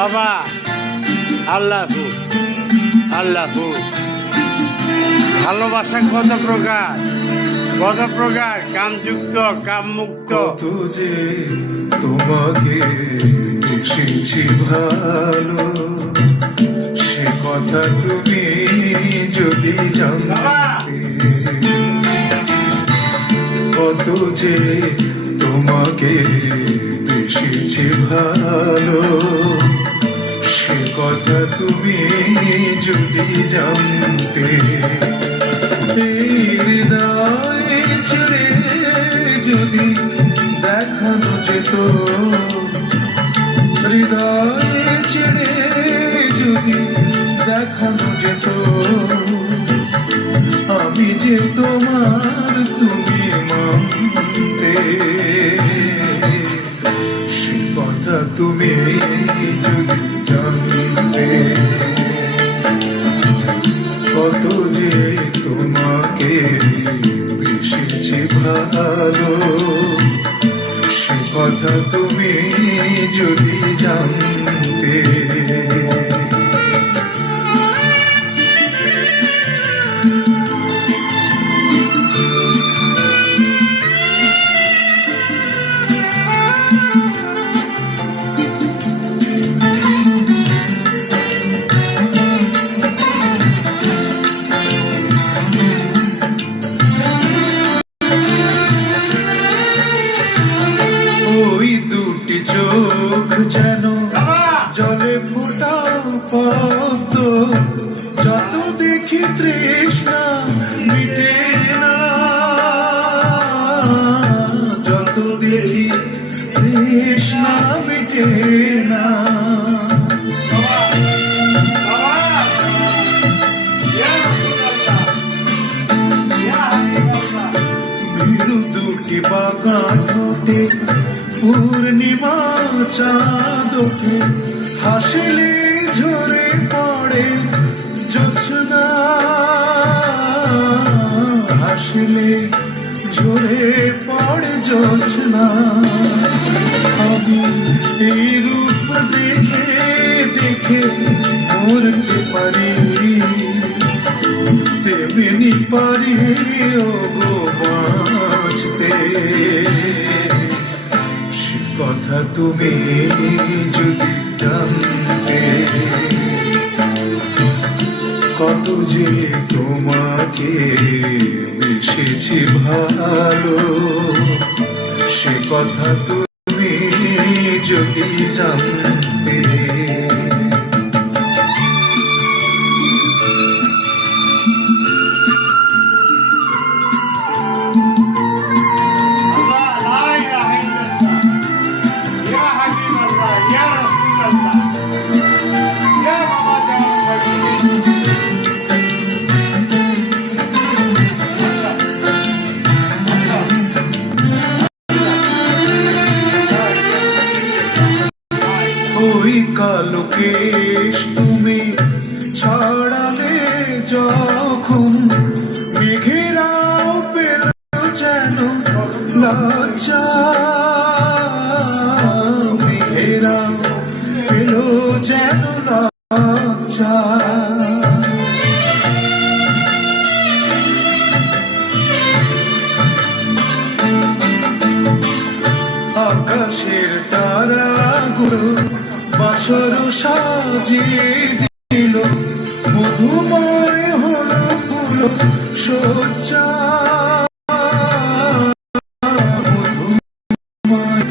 বাবা আল্লাহু আল্লাহু। ভালোবাসা কত প্রকার, কামযুক্ত কামমুক্ত। কত যে তোমাকে এসেছি ভালো, সে কথা তুমি যদি জানতে। কত যে তোমাকে এসেছি ভালো, সে কথা তুমি যদি জানতে। এই হৃদয় ছেড়ে যদি দেখানো যেত, হৃদয় ছেড়ে যদি দেখানো যেত, আমি যে তোমার তুমি মানতে। সে কথা তুমি যদি জানতে। কত যে তোমাকে বেসেছি ভালো, সে কথা তুমি যদি জানতে। ওই দুটি চোখ যেন জলে ফোটা পদ্ম, যত দেখি তৃষ্ণা মিটে না, যত দেখি তৃষ্ণা মিটে না। ভীরু দুটি বাঁকা ঠোঁটে পূর্ণিমা চাঁদ ওঠে, হাসিলে ঝরে পড়ে জোছনা, হাসিলে ঝরে পড়ে জোছনা। আমি এই রূপ দেখে দেখে মরতে পারি, তেমনি পারি ও গো বাঁচতে। সে কথা তুমি যদি জানতে। কত যে তোমাকে বেসেছি ভালো, সে কথা তুমি যদি জানতে। ওই কালো কেশ তুমি ছড়ালে যখন, মেঘেরাও পেল যেন লজ্জা, মেঘেরাও পেল যেন লজ্জা। আকাশের তারাগুলো বাসর সাজিয়ে দিল, মধুময় হলো ফুল সজ্জা, মধুময়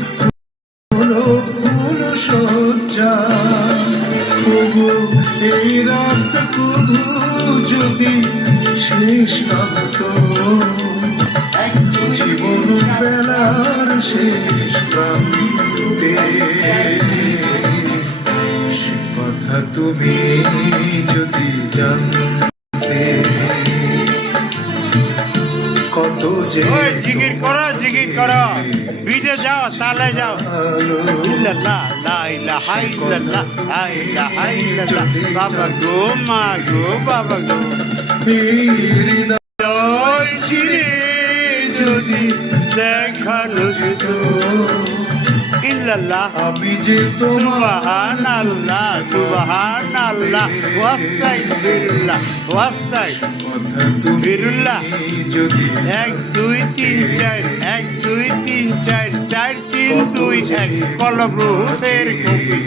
হলো ফুল সজ্জা। ওগো এই রাত কবু যদি শেষ না হতো, জীবন বেলার শেষ প্রান্তে। সে কথা তুমি যদি জানতে। কত যে জিকির করো বিটে যাও, তালে যাও। ইল্লাল্লাহ লা ইলাহা ইল্লাল্লাহ লা ইলাহা ইল্লাল্লাহ। বাবা গো মা গো বাবা গো। হৃদয় ছিঁড়ে যদি দেখানো যেত, ইল্লাল্লাহ আমি যে তোমার সুবহানাল্লাহ সুবহানাল্লাহ ওয়াস্তাগফিরুল্লাহ কথা তুমি যদি 1 2 3 4 1 2 3 4 4 3 2 1 কলব রুহু শের কফি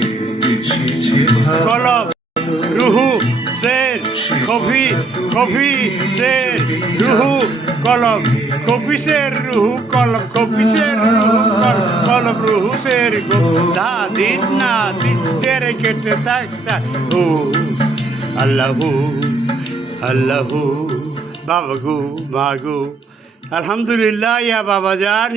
এসেছে কলব রুহু শের কফি কফি শের রুহু কলব কফি শের রুহু কলব কফি শের রুহু কলব রুহু শের দিন না দিন তেরে কেটে থাকতা ও আল্লাহু আল্লাহু বাবা গো মা গো আলহামদুলিল্লাহ ইয়া বাবা জান